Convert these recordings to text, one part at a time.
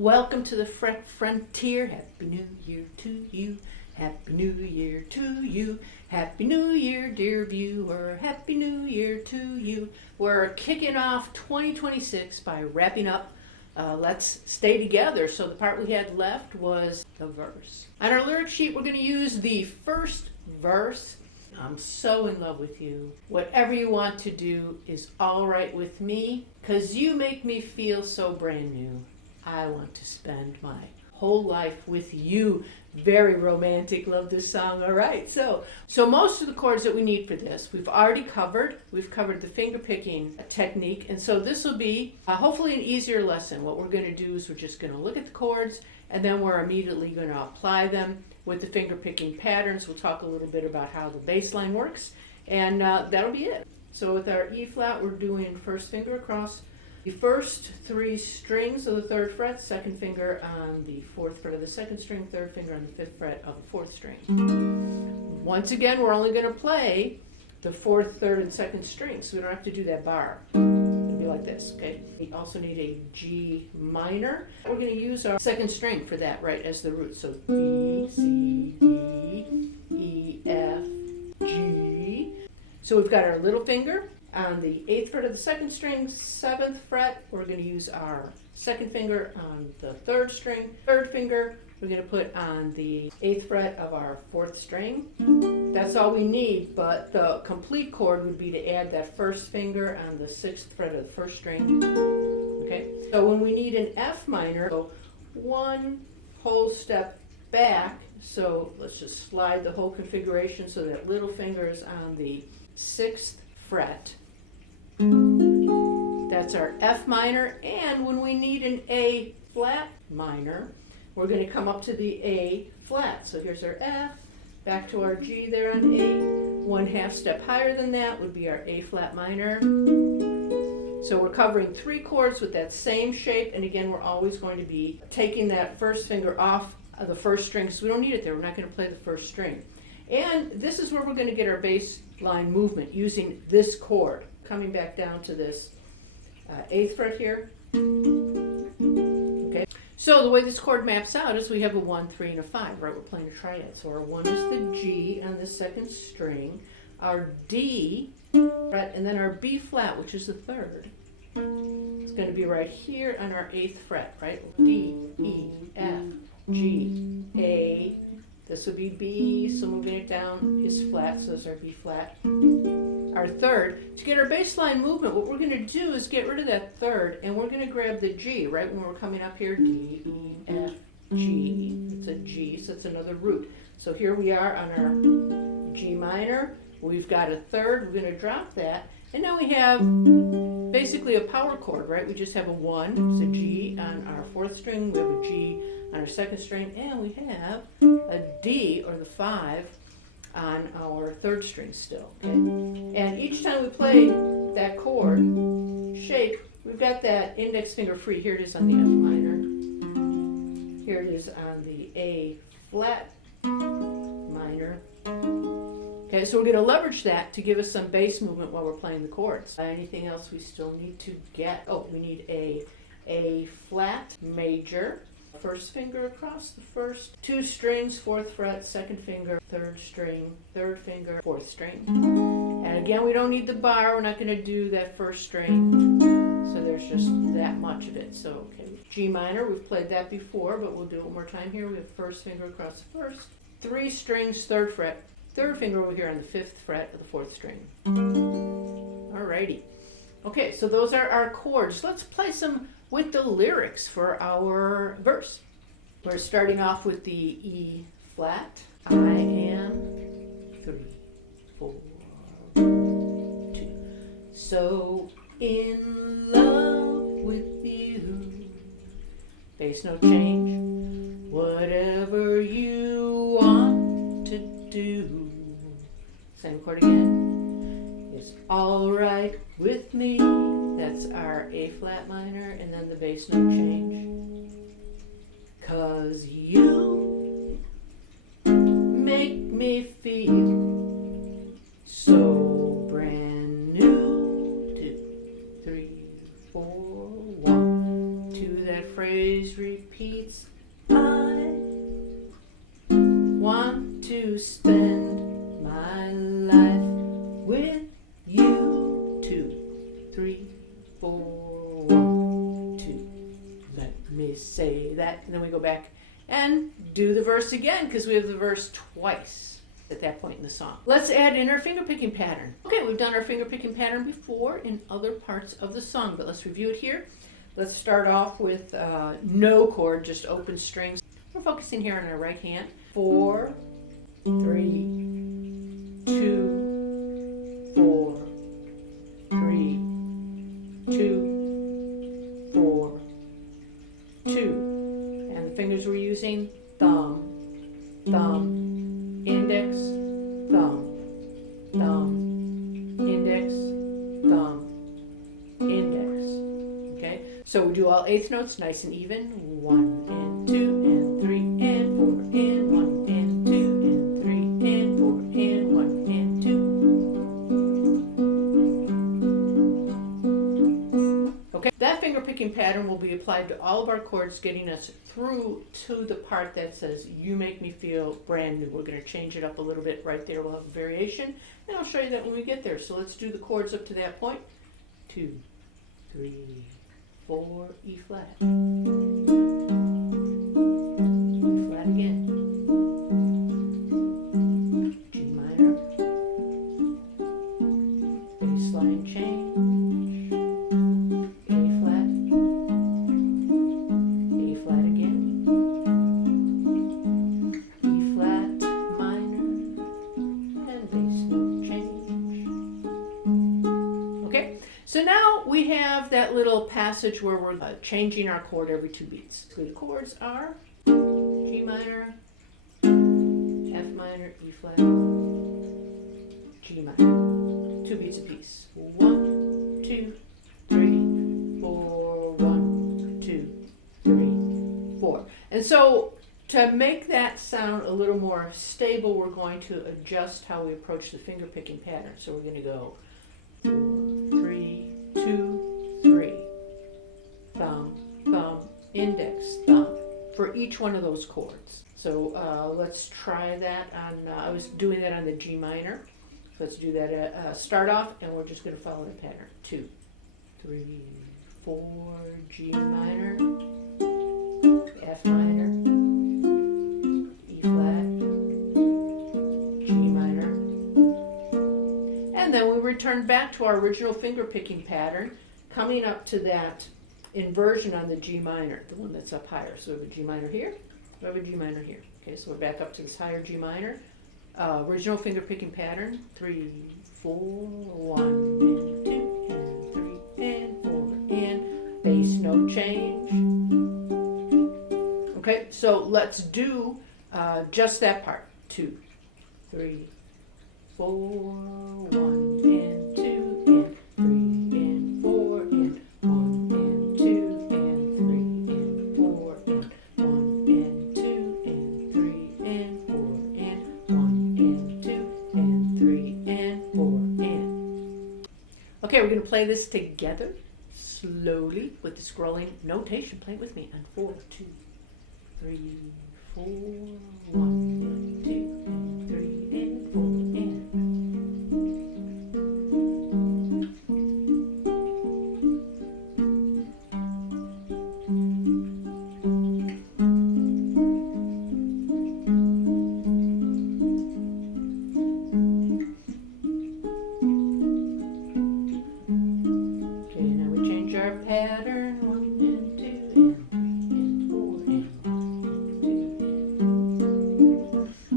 Welcome to the Fret Frontier. Happy New Year to you. Happy New Year to you. Happy New Year, dear viewer. Happy New Year to you. We're kicking off 2026 by wrapping up Let's Stay Together. So the part we had left was the verse. On our lyric sheet, we're going to use the first verse. I'm so in love with you. Whatever you want to do is all right with me, 'cause you make me feel so brand new. I want to spend my whole life with you. Very romantic. Love this song. All right. So most of the chords that we need for this, we've already covered. We've covered the finger picking technique. And so this will be hopefully an easier lesson. What we're going to do is we're just going to look at the chords, and then we're immediately going to apply them with the finger picking patterns. We'll talk a little bit about how the bass line works, and that'll be it. So with our E flat, we're doing first finger across the first three strings of the third fret, second finger on the fourth fret of the second string, third finger on the fifth fret of the fourth string. Once again, we're only going to play the fourth, third, and second strings, so we don't have to do that bar. It'll be like this, okay? We also need a G minor. We're going to use our second string for that, right, as the root. So B, C, D, E, F, G. So we've got our little finger on the 8th fret of the second string, 7th fret, we're going to use our second finger on the third string. Third finger, we're going to put on the 8th fret of our fourth string. That's all we need, but the complete chord would be to add that first finger on the 6th fret of the first string. Okay, so when we need an F minor, so one whole step back, so let's just slide the whole configuration so that little finger is on the 6th fret. That's our F minor, and when we need an A flat minor, we're going to come up to the A flat. So here's our F, back to our G there on A. One half step higher than that would be our A flat minor. So we're covering three chords with that same shape, and again, we're always going to be taking that first finger off of the first string, so we don't need it there. We're not going to play the first string. And this is where we're going to get our bass line movement using this chord. Coming back down to this 8th fret here. Okay. So the way this chord maps out is we have a 1, 3, and a 5, right? We're playing a triad. So our 1 is the G on the second string, our D fret, and then our B flat, which is the third. It's going to be right here on our 8th fret, right? D, E, F, G, A. This would be B, so moving it down is flat, so there's our B flat. Our third, to get our bass line movement, what we're going to do is get rid of that third, and we're going to grab the G, right? When we're coming up here, D, E, F, G. It's a G, so it's another root. So here we are on our G minor. We've got a third, we're going to drop that, and now we have basically a power chord, right? We just have a 1, it's a G on our fourth string, we have a G on our second string, and we have a D, or the 5, on our third string still, okay? And each time we play that chord shape, we've got that index finger free. Here it is on the F minor. Here it is on the A flat minor. Okay, so we're going to leverage that to give us some bass movement while we're playing the chords. Anything else we still need to get? Oh, we need A flat major. First finger across the first two strings, 4th fret, second finger, third string, third finger, 4th string. And again, we don't need the bar. We're not going to do that first string. So there's just that much of it. So, okay, G minor, we've played that before, but we'll do it one more time here. We have first finger across the first, 3 strings, 3rd fret, third finger over here on the 5th fret of the 4th string. Alrighty. Okay, so those are our chords. Let's play some with the lyrics for our verse. We're starting off with the E flat. I am 3, 4, 2. So in love with you. Bass no change. Whatever you want to do. Same chord again. It's all right with me. That's our A flat minor, and then the bass no change. 'Cause you make me feel so brand new. 2, 3, 4, 1, 2. That phrase repeats. I want to spend my life with you. 2, 3, 4, 1, 2. Let me say that. And then we go back and do the verse again because we have the verse twice at that point in the song. Let's add in our finger picking pattern. Okay, we've done our finger picking pattern before in other parts of the song, but let's review it here. Let's start off with no chord, just open strings. We're focusing here on our right hand. 4, 3, 2, 4, 3, 2, 4, 2. And the fingers we're using, thumb, thumb, index, thumb, thumb, index, thumb, index. Okay, so we do all eighth notes nice and even. 1 and 2 and 3 and 4 and 1 and 2 and 3 and 4 and 1 and 2. Okay, that finger picking pattern will be applied to all of our chords, getting us through to the part that says you make me feel brand new. We're going to change it up a little bit right there. We'll have a variation, and I'll show you that when we get there. So let's do the chords up to that point. 2, 3, 4, E flat. E flat again. G minor. Bass line change. A flat. A flat again. E flat minor. And bass note change. Okay, so now we have that little passage where we're changing our chord every 2 beats. So the chords are G minor, F minor, E flat, G minor. 2 beats apiece. 1, 2, 3, 4, 1, 2, 3, 4. And so to make that sound a little more stable, we're going to adjust how we approach the finger picking pattern. So we're going to go 4, 3, 2, 3. Thumb, thumb, index, thumb for each one of those chords. So let's try that on, I was doing that on the G minor. So let's do that, start off, and we're just going to follow the pattern. 2, 3, 4, G minor, F minor, E flat, G minor. And then we return back to our original finger picking pattern, coming up to that inversion on the G minor, the one that's up higher. So we have a G minor here, we have a G minor here. Okay, so we're back up to this higher G minor. Original finger picking pattern, 3, 4, 1 and 2 and 3 and 4 and bass note change. Okay, so let's do just that part. 2, 3, 4, 1 and 2 and 3 and 4 and 1 and 2 and 3 and 4 and 1 and 2 and 3 and 4 and 1 and 2 and 3 and 4 and. Okay, we're going to play this together slowly with the scrolling notation. Play it with me on 4, 2, 3, 4, 1 and 2 and 3 and 4 and. Pattern 1 and 2 and 3 and 4 and 1 and 2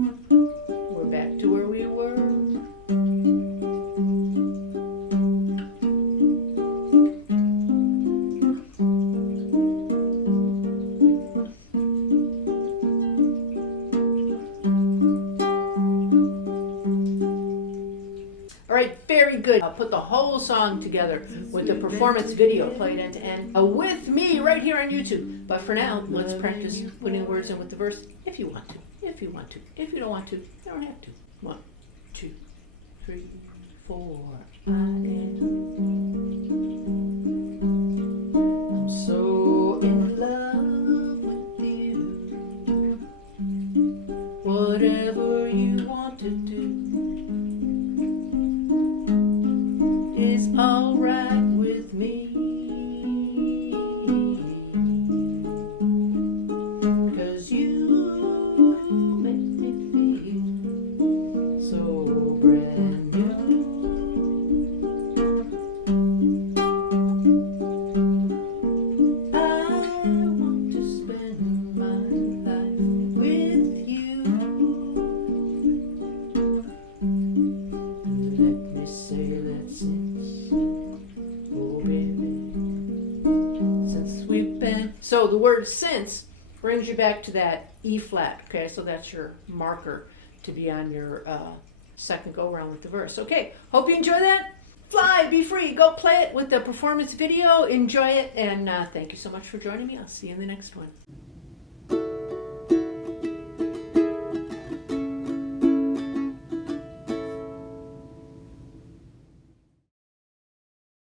and. We're back to where we were. All right, very good. I'll put the whole song together with the performance video played end to end with me right here on YouTube. But for now, let's practice putting the words in with the verse if you want to. If you want to. If you don't want to, you don't have to. 1, 2, 3, 4. I'm so in love you want to do is alright with me. 'Cause you make me feel so brand new. I want to spend my life with you. Let me say that since, oh baby, since we've been. So the word since brings you back to that E flat. Okay, so that's your marker to be on your second go around with the verse. Okay, hope you enjoy that. Fly, be free, go play it with the performance video. Enjoy it, and thank you so much for joining me. I'll see you in the next one.